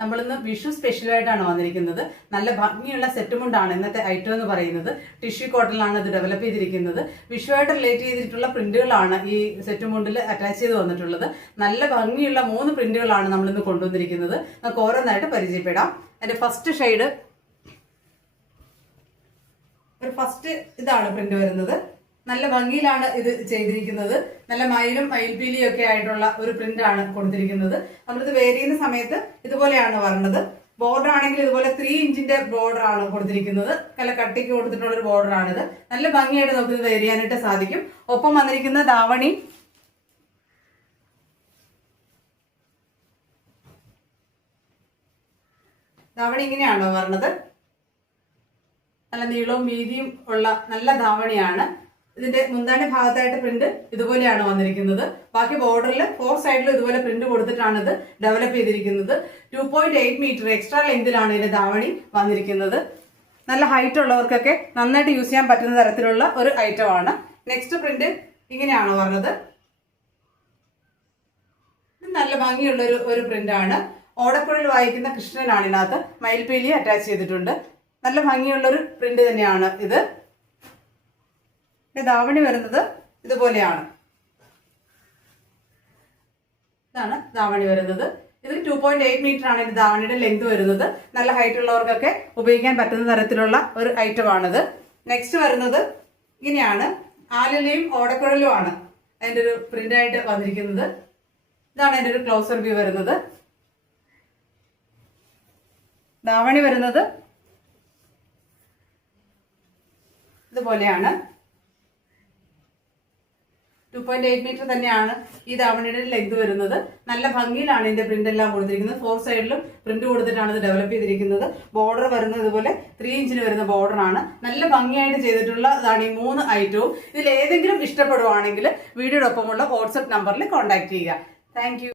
നമ്മളിന്ന് വിഷു സ്പെഷ്യലായിട്ടാണ് വന്നിരിക്കുന്നത്. നല്ല ഭംഗിയുള്ള സെറ്റ് മുണ്ടാണ് ഇന്നത്തെ ഐറ്റം എന്ന് പറയുന്നത്. ടിഷ്യൂ കോട്ടണിലാണ് ഇത് ഡെവലപ്പ് ചെയ്തിരിക്കുന്നത്. വിഷുവായിട്ട് റിലേറ്റ് ചെയ്തിട്ടുള്ള പ്രിന്റുകളാണ് ഈ സെറ്റ് മുണ്ടിൽ അറ്റാച്ച് ചെയ്ത് വന്നിട്ടുള്ളത്. നല്ല ഭംഗിയുള്ള 3 പ്രിന്റുകളാണ് നമ്മളിന്ന് കൊണ്ടുവന്നിരിക്കുന്നത്. നമുക്ക് ഓരോന്നായിട്ട് പരിചയപ്പെടാം. അതിന്റെ ഫസ്റ്റ് ഇതാണ് പ്രിന്റ് വരുന്നത്. നല്ല ഭംഗിയിലാണ് ഇത് ചെയ്തിരിക്കുന്നത്. നല്ല മയിലും മയിൽപീലിയും ഒക്കെ ആയിട്ടുള്ള ഒരു പ്രിന്റ് ആണ് കൊടുത്തിരിക്കുന്നത്. നമ്മളിത് വെയർ ചെയ്യുന്ന സമയത്ത് ഇതുപോലെയാണ് വരുന്നത്. ബോർഡർ ആണെങ്കിൽ ഇതുപോലെ 3 ഇഞ്ചിന്റെ ബോർഡർ ആണ് കൊടുത്തിരിക്കുന്നത്. നല്ല കട്ടിക്ക് കൊടുത്തിട്ടുള്ള ഒരു ബോർഡർ ആണിത്. നല്ല ഭംഗിയായിട്ട് നമുക്ക് ഇത് വെയർ ചെയ്യാനായിട്ട് സാധിക്കും. ഒപ്പം വന്നിരിക്കുന്ന ധാവണി ഇങ്ങനെയാണോ വരുന്നത്. നല്ല നീളവും വീതിയും ഉള്ള നല്ല ധാവണിയാണ്. ഇതിന്റെ മുന്താണി ഭാഗത്തായിട്ട് പ്രിന്റ് ഇതുപോലെയാണ് വന്നിരിക്കുന്നത്. ബാക്കി ബോർഡറിൽ 4 സൈഡിലും ഇതുപോലെ പ്രിന്റ് കൊടുത്തിട്ടാണ് ഇത് ഡെവലപ്പ് ചെയ്തിരിക്കുന്നത്. 2.8 മീറ്റർ എക്സ്ട്രാ ലെങ്തിലാണ് ഇതിന്റെ ധാവണി വന്നിരിക്കുന്നത്. നല്ല ഹൈറ്റ് ഉള്ളവർക്കൊക്കെ നന്നായിട്ട് യൂസ് ചെയ്യാൻ പറ്റുന്ന തരത്തിലുള്ള ഒരു ഐറ്റം ആണ്. നെക്സ്റ്റ് പ്രിന്റ് ഇങ്ങനെയാണ് പറഞ്ഞത്. നല്ല ഭംഗിയുള്ള ഒരു പ്രിന്റ് ആണ്. ഓടക്കുഴൽ വായിക്കുന്ന കൃഷ്ണനാണ് ഇതിനകത്ത്. മയിൽപീലി അറ്റാച്ച് ചെയ്തിട്ടുണ്ട്. നല്ല ഭംഗിയുള്ളൊരു പ്രിന്റ് തന്നെയാണ് ഇത്. ധാവണി വരുന്നത് ഇതുപോലെയാണ്. ഇതാണ് ധാവണി വരുന്നത്. ഇത് 2.8 മീറ്റർ ആണ് ഇത് ധാവണിയുടെ ലെങ്ത് വരുന്നത്. നല്ല ഹൈറ്റ് ഉള്ളവർക്കൊക്കെ ഉപയോഗിക്കാൻ പറ്റുന്ന തരത്തിലുള്ള ഒരു ഐറ്റം ആണിത്. നെക്സ്റ്റ് വരുന്നത് ഇങ്ങനെയാണ്. ആലിലയും ഓടക്കുഴലും ആണ് അതിന്റെ ഒരു പ്രിന്റ് ആയിട്ട് വന്നിരിക്കുന്നത്. ഇതാണ് അതിന്റെ ഒരു ക്ലോസർ വ്യൂ വരുന്നത്. ധാവണി വരുന്നത് ഇതുപോലെയാണ്. 2.8 മീറ്റർ തന്നെയാണ് ഈ ധാവണിയുടെ ലെങ്ത് വരുന്നത്. നല്ല ഭംഗിയിലാണ് ഇതിന്റെ പ്രിന്റ് എല്ലാം കൊടുത്തിരിക്കുന്നത്. 4 സൈഡിലും പ്രിന്റ് കൊടുത്തിട്ടാണ് ഇത് ഡെവലപ്പ് ചെയ്തിരിക്കുന്നത്. ബോർഡർ വരുന്നത് ഇതുപോലെ 3 ഇഞ്ചിന് വരുന്ന ബോർഡർ ആണ്. നല്ല ഭംഗിയായിട്ട് ചെയ്തിട്ടുള്ള ഇതാണ് ഈ 3 ഐറ്റവും. ഇതിൽ ഏതെങ്കിലും ഇഷ്ടപ്പെടുവാണെങ്കിൽ വീഡിയോടൊപ്പമുള്ള വാട്സ്ആപ്പ് നമ്പറിൽ കോൺടാക്ട് ചെയ്യുക. Thank you.